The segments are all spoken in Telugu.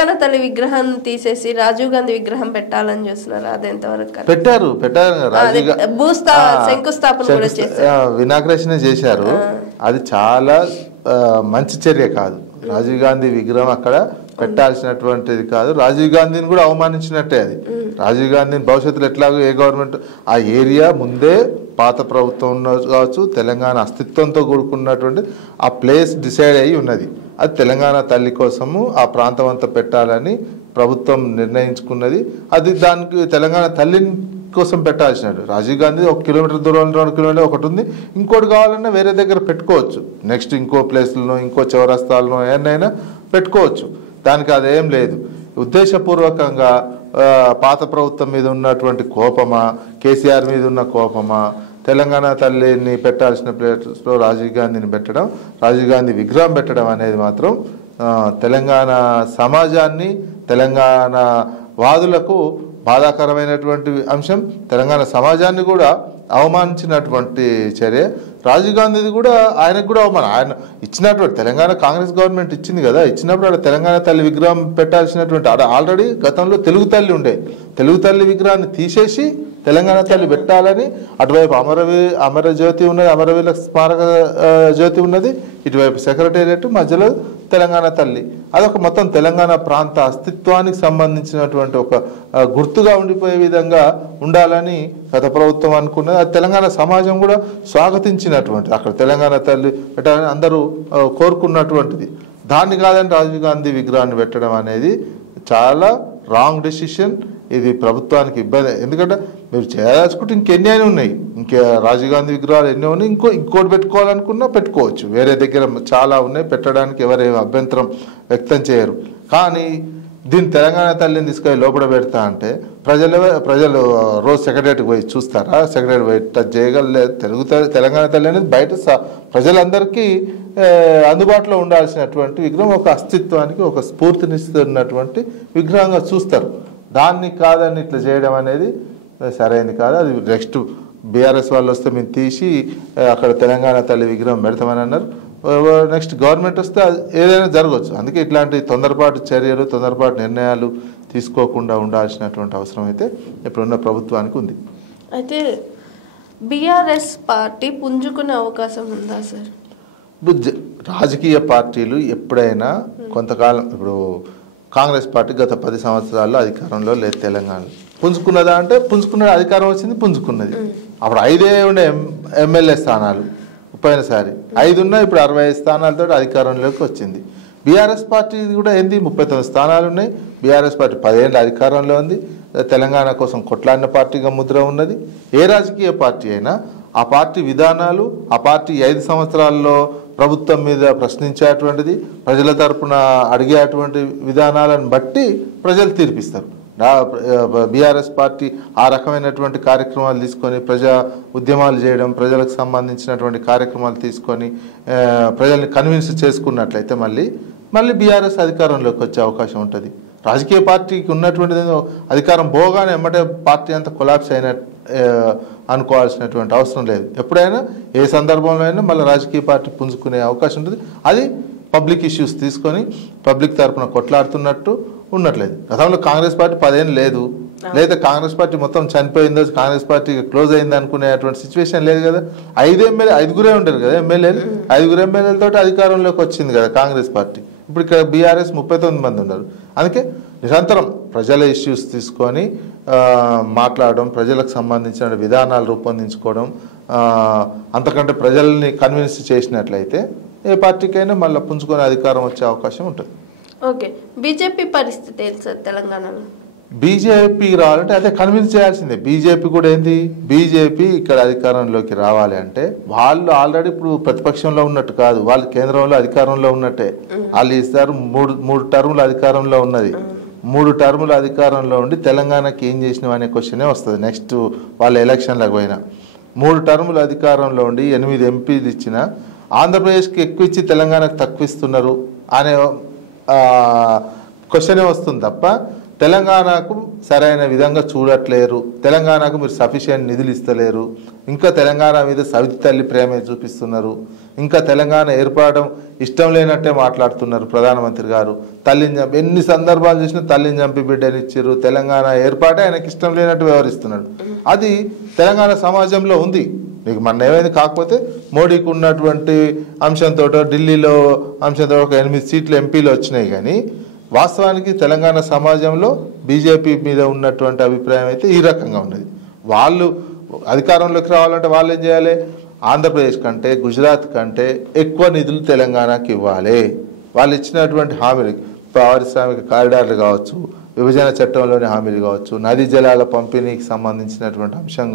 తెలంగాణ తల్లి విగ్రహం తీసేసి రాజీవ్ గాంధీ విగ్రహం పెట్టాలని చూస్తున్నారు. అదెంతవరకు పెట్టారు శంకుస్థాపన కూడా చేశారు, ఇనాగ్రేషన్ చేశారు. అది చాలా మంచి చర్య కాదు. రాజీవ్ గాంధీ విగ్రహం అక్కడ పెట్టాల్సినటువంటిది కాదు. రాజీవ్ గాంధీని కూడా అవమానించినట్టే అది. రాజీవ్ గాంధీని భవిష్యత్తులో ఎట్లాగో ఏ గవర్నమెంట్ ఆ ఏరియా ముందే పాత ప్రభుత్వం కావచ్చు, తెలంగాణ అస్తిత్వంతో కూడుకున్నటువంటి ఆ ప్లేస్ డిసైడ్ అయ్యి ఉన్నది. అది తెలంగాణ తల్లి కోసము ఆ ప్రాంతం అంతా పెట్టాలని ప్రభుత్వం నిర్ణయించుకున్నది. అది దానికి తెలంగాణ తల్లి కోసం పెట్టాల్సినట్టు. రాజీవ్ గాంధీ 1 కిలోమీటర్ దూరంలో 2 కిలోమీటర్ ఒకటి ఉంది, ఇంకోటి కావాలన్నా వేరే దగ్గర పెట్టుకోవచ్చు. నెక్స్ట్ ఇంకో ప్లేస్లను ఇంకో చౌరస్తాలను ఏమైనా పెట్టుకోవచ్చు. దానికి అదేం లేదు. ఉద్దేశపూర్వకంగా పాత ప్రభుత్వం మీద ఉన్నటువంటి కోపమా, కేసీఆర్ మీద ఉన్న కోపమా, తెలంగాణ తల్లిని పెట్టాల్సిన ప్లేస్లో రాజీవ్ గాంధీని పెట్టడం, రాజీవ్ గాంధీ విగ్రహం పెట్టడం అనేది మాత్రం తెలంగాణ సమాజాన్ని, తెలంగాణ వాదులకు బాధాకరమైనటువంటి అంశం. తెలంగాణ సమాజాన్ని కూడా అవమానించినటువంటి చర్య. రాజీవ్ గాంధీది కూడా ఆయనకు కూడా అవమానం. ఆయన ఇచ్చినటువంటి తెలంగాణ కాంగ్రెస్ గవర్నమెంట్ ఇచ్చింది కదా, ఇచ్చినప్పుడు ఆడ తెలంగాణ తల్లి విగ్రహం పెట్టాల్సినటువంటి ఆడ ఆల్రెడీ గతంలో తెలుగు తల్లి ఉండే, తెలుగు తల్లి విగ్రహాన్ని తీసేసి తెలంగాణ తల్లి పెట్టాలని అటువైపు అమరజ్యోతి ఉన్నది, అమరవీరుల స్మారక జ్యోతి ఉన్నది, ఇటువైపు సెక్రటేరియట్, మధ్యలో తెలంగాణ తల్లి. అదొక మొత్తం తెలంగాణ ప్రాంత అస్తిత్వానికి సంబంధించినటువంటి ఒక గుర్తుగా ఉండిపోయే విధంగా ఉండాలని గత ప్రభుత్వం అనుకున్నది. అది తెలంగాణ సమాజం కూడా స్వాగతించినటువంటిది. అక్కడ తెలంగాణ తల్లి పెట్టాలని అందరూ కోరుకున్నటువంటిది. దాన్ని కాదని రాజీవ్ గాంధీ విగ్రహాన్ని పెట్టడం అనేది చాలా రాంగ్ డెసిషన్. ఇది ప్రభుత్వానికి ఇబ్బంది. ఎందుకంటే మీరు చేయాల్సుకుంటే ఇంకెన్ని అయినా ఉన్నాయి, ఇంకా రాజీవ్ గాంధీ విగ్రహాలు ఎన్నో ఉన్నాయి. ఇంకోటి పెట్టుకోవాలనుకున్నా పెట్టుకోవచ్చు. వేరే దగ్గర చాలా ఉన్నాయి, పెట్టడానికి ఎవరేమి అభ్యంతరం వ్యక్తం చేయరు. కానీ దీన్ని తెలంగాణ తల్లిని తీసుకొని లోపల పెడతా అంటే ప్రజలు రోజు సెక్రటరీకి పోయి చూస్తారా? సెక్రటరీ పోయి టచ్ చేయగలలేదు. తెలంగాణ తల్లి అనేది బయట ప్రజలందరికీ అందుబాటులో ఉండాల్సినటువంటి విగ్రహం, ఒక అస్తిత్వానికి ఒక స్ఫూర్తినిస్తున్నటువంటి విగ్రహంగా చూస్తారు. దాన్ని కాదని ఇట్లా చేయడం అనేది సరైనది కాదు. అది నెక్స్ట్ బీఆర్ఎస్ వాళ్ళు వస్తే మేము తీసి అక్కడ తెలంగాణ తల్లి విగ్రహం పెడతామని అన్నారు. నెక్స్ట్ గవర్నమెంట్ వస్తే ఏదైనా జరగవచ్చు. అందుకే ఇట్లాంటి తొందరపాటు చర్యలు, తొందరపాటు నిర్ణయాలు తీసుకోకుండా ఉండాల్సినటువంటి అవసరం అయితే ఇప్పుడున్న ప్రభుత్వానికి ఉంది. అయితే బీఆర్ఎస్ పార్టీ పుంజుకునే అవకాశం ఉందా సార్? రాజకీయ పార్టీలు ఎప్పుడైనా కొంతకాలం, ఇప్పుడు కాంగ్రెస్ పార్టీ గత 10 సంవత్సరాల్లో అధికారంలో లేదు తెలంగాణలో. పుంజుకున్నదా అంటే పుంజుకున్న అధికారం వచ్చింది, పుంజుకున్నది. అప్పుడు 5 ఉండే ఎమ్మెల్యే స్థానాలు, పోయినసారి 5 ఉన్నా, ఇప్పుడు 65 స్థానాలతో అధికారంలోకి వచ్చింది. బీఆర్ఎస్ పార్టీ కూడా ఏంది 39 స్థానాలు ఉన్నాయి. బీఆర్ఎస్ పార్టీ 10 ఏళ్ళ అధికారంలో ఉంది. తెలంగాణ కోసం కొట్లాడిన పార్టీగా ముద్ర ఉన్నది. ఏ రాజకీయ పార్టీ అయినా ఆ పార్టీ విధానాలు, ఆ పార్టీ 5 సంవత్సరాల్లో ప్రభుత్వం మీద ప్రశ్నించేటువంటిది, ప్రజల తరపున అడిగేటువంటి విధానాలను బట్టి ప్రజలు తీర్పిస్తారు. బీఆర్ఎస్ పార్టీ ఆ రకమైనటువంటి కార్యక్రమాలు తీసుకొని ప్రజా ఉద్యమాలు చేయడం, ప్రజలకు సంబంధించినటువంటి కార్యక్రమాలు తీసుకొని ప్రజల్ని కన్విన్స్ చేసుకున్నట్లయితే మళ్ళీ బీఆర్ఎస్ అధికారంలోకి వచ్చే అవకాశం ఉంటుంది. రాజకీయ పార్టీకి ఉన్నటువంటిది అధికారం పోగానే ఎమ్మటే పార్టీ అంతా కొలాప్స్ అయినట్టు అనుకోవాల్సినటువంటి అవసరం లేదు. ఎప్పుడైనా ఏ సందర్భంలో అయినా మళ్ళీ రాజకీయ పార్టీ పుంజుకునే అవకాశం ఉంటుంది. అది పబ్లిక్ ఇష్యూస్ తీసుకొని పబ్లిక్ తరఫున కొట్లాడుతున్నట్టు ఉండట్లేదు. గతంలో కాంగ్రెస్ పార్టీ 10 ఏళ్ళు లేదు, లేదా కాంగ్రెస్ పార్టీ మొత్తం చనిపోయిందో, కాంగ్రెస్ పార్టీ క్లోజ్ అయింది అనుకునేటువంటి సిచ్యువేషన్ లేదు కదా. 5 ఉంటారు కదా ఎమ్మెల్యేలు, 5 ఎమ్మెల్యేలతో అధికారంలోకి వచ్చింది కదా కాంగ్రెస్ పార్టీ. ఇప్పుడు ఇక్కడ బీఆర్ఎస్ 39 మంది ఉన్నారు. అందుకే నిరంతరం ప్రజల ఇష్యూస్ తీసుకొని మాట్లాడడం, ప్రజలకు సంబంధించిన విధానాలు రూపొందించుకోవడం, అంతకంటే ప్రజల్ని కన్విన్స్ చేసినట్లయితే ఏ పార్టీకైనా మళ్ళీ పుంజుకొని అధికారం వచ్చే అవకాశం ఉంటుంది. ఓకే, బీజేపీ పరిస్థితి ఏంటి సార్ తెలంగాణలో? బీజేపీ రావాలంటే అదే కన్విన్స్ చేయాల్సిందే. బీజేపీ కూడా ఏంది, బీజేపీ ఇక్కడ అధికారంలోకి రావాలి అంటే వాళ్ళు ఆల్రెడీ ఇప్పుడు ప్రతిపక్షంలో ఉన్నట్టు కాదు, వాళ్ళు కేంద్రంలో అధికారంలో ఉన్నట్టే. వాళ్ళు ఇస్తారు 3 టర్ముల అధికారంలో ఉన్నది. 3 టర్ముల అధికారంలో ఉండి తెలంగాణకి ఏం చేసినావు అనే క్వశ్చనే వస్తుంది నెక్స్ట్ వాళ్ళ ఎలక్షన్లకు పోయినా. 3 టర్ముల అధికారంలో ఉండి 8 ఎంపీలు ఇచ్చిన ఆంధ్రప్రదేశ్కి ఎక్కువ ఇచ్చి తెలంగాణకు తక్కువ ఇస్తున్నారు అనే క్వశ్చనే వస్తుంది తప్ప తెలంగాణకు సరైన విధంగా చూడట్లేరు, తెలంగాణకు మీరు సఫిషియెంట్ నిధులు ఇస్తలేరు, ఇంకా తెలంగాణ మీద సవితి తల్లి ప్రేమే చూపిస్తున్నారు, ఇంకా తెలంగాణ ఏర్పడడం ఇష్టం లేనట్టే మాట్లాడుతున్నారు ప్రధానమంత్రి గారు. తల్లిని చంపి ఎన్ని సందర్భాలు చూసినా తల్లిని చంపి బిడ్డనిచ్చారు, తెలంగాణ ఏర్పాటే ఆయనకి ఇష్టం లేనట్టు వ్యవహరిస్తున్నాడు. అది తెలంగాణ సమాజంలో ఉంది. మీకు మొన్న ఏమైంది, కాకపోతే మోడీకి ఉన్నటువంటి అంశంతో ఢిల్లీలో అంశంతో ఒక 8 సీట్లు ఎంపీలు వచ్చినాయి. కానీ వాస్తవానికి తెలంగాణ సమాజంలో బీజేపీ మీద ఉన్నటువంటి అభిప్రాయం అయితే ఈ రకంగా ఉన్నది. వాళ్ళు అధికారంలోకి రావాలంటే వాళ్ళు ఏం చేయాలి, ఆంధ్రప్రదేశ్ కంటే గుజరాత్ కంటే ఎక్కువ నిధులు తెలంగాణకి ఇవ్వాలి. వాళ్ళు ఇచ్చినటువంటి హామీలు, పారిశ్రామిక కారిడార్లు కావచ్చు, విభజన చట్టంలోని హామీలు కావచ్చు, నదీ జలాల పంపిణీకి సంబంధించినటువంటి అంశం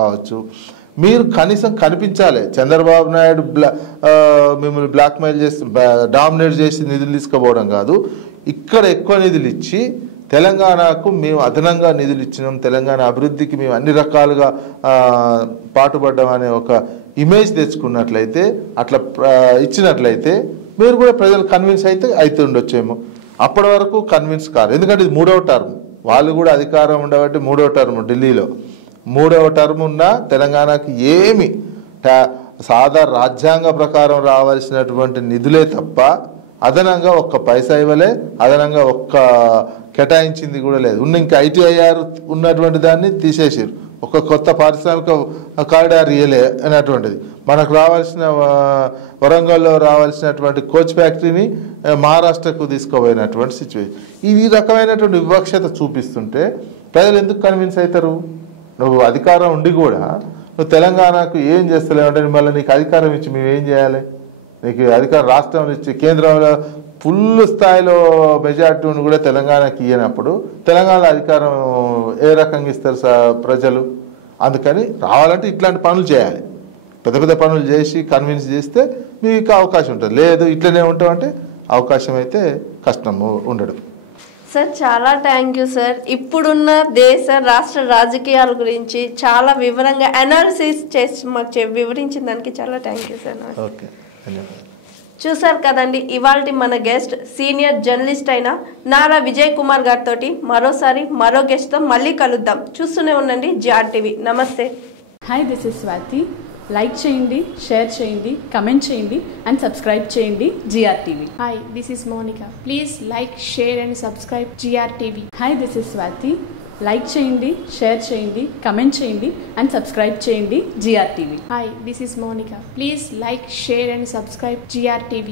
కావచ్చు, మీరు కనీసం కనిపించాలి. చంద్రబాబు నాయుడు మిమ్మల్ని బ్లాక్మెయిల్ చేసి డామినేట్ చేసి నిధులు తీసుకుపోవడం కాదు, ఇక్కడ ఎక్కువ నిధులు ఇచ్చి తెలంగాణకు మేము అదనంగా నిధులు ఇచ్చినాం, తెలంగాణ అభివృద్ధికి మేము అన్ని రకాలుగా పాటుపడ్డాం అనే ఒక ఇమేజ్ తెచ్చుకున్నట్లయితే, అట్లా ఇచ్చినట్లయితే మీరు కూడా ప్రజలు కన్విన్స్ అయితే ఉండొచ్చేమో. అప్పటి వరకు కన్విన్స్ కారు, ఎందుకంటే ఇది 3వ టర్మ్. వాళ్ళు కూడా అధికారం ఉండబట్టి 3వ టర్మ్ ఢిల్లీలో 3వ టర్మ్ ఉన్నా తెలంగాణకి ఏమి సాధారణ రాజ్యాంగ ప్రకారం రావాల్సినటువంటి నిధులే తప్ప అదనంగా ఒక్క పైసా ఇవ్వలే, అదనంగా ఒక్క కేటాయించింది కూడా లేదు. ఇంకా ITIR ఉన్నటువంటి దాన్ని తీసేసారు, ఒక కొత్త పారిశ్రామిక కారిడార్ ఇయ్యలే అనేటువంటిది. మనకు రావాల్సిన వరంగల్లో రావాల్సినటువంటి కోచ్ ఫ్యాక్టరీని మహారాష్ట్రకు తీసుకుపోయినటువంటి సిచ్యువేషన్. ఈ రకమైనటువంటి వివక్షత చూపిస్తుంటే ప్రజలు ఎందుకు కన్విన్స్ అవుతారు? నువ్వు అధికారం ఉండి కూడా నువ్వు తెలంగాణకు ఏం చేస్తలేవు అంటే మళ్ళీ నీకు అధికారం ఇచ్చి మేము ఏం చేయాలి? నీకు అధికారం రాష్ట్రంలో ఇచ్చి కేంద్రంలో ఫుల్ స్థాయిలో మెజార్టీ ఉండి కూడా తెలంగాణకి ఇయ్యనప్పుడు తెలంగాణ అధికారం ఏ రకంగా ఇస్తారు ప్రజలు? అందుకని రావాలంటే ఇట్లాంటి పనులు చేయాలి, పెద్ద పెద్ద పనులు చేసి కన్విన్స్ చేస్తే మీకు అవకాశం ఉంటుంది. లేదు ఇట్లనే ఉంటామంటే అవకాశం అయితే కష్టము ఉండడు. సార్ చాలా థ్యాంక్ యూ సార్. ఇప్పుడున్న దేశ రాష్ట్ర రాజకీయాల గురించి చాలా వివరంగా అనాలిసిస్ చేసి మాకు వివరించిన దానికి చాలా థ్యాంక్ యూ సార్. ఓకే, ధన్యవాదాలు. చూసారు కదండి, ఇవాళ మన గెస్ట్ సీనియర్ జర్నలిస్ట్ అయిన నారా విజయ్ కుమార్ గారితో మరోసారి మరో గెస్ట్తో మళ్ళీ కలుద్దాం. చూస్తూనే ఉండండి GRTV. నమస్తే. Hi, this is Swathi. Like చేయండి, షేర్ చేయండి, కమెంట్ చేయండి అండ్ సబ్స్క్రైబ్ చేయండి GRTV. Hi, this is Monica. Please like, share and subscribe GRTV. Hi, this is Swathi. Like చేయండి, షేర్ చేయండి, కమెంట్ చేయండి అండ్ సబ్స్క్రైబ్ చేయండి GRTV. Hi, this is Monica. Please like, share and subscribe GRTV.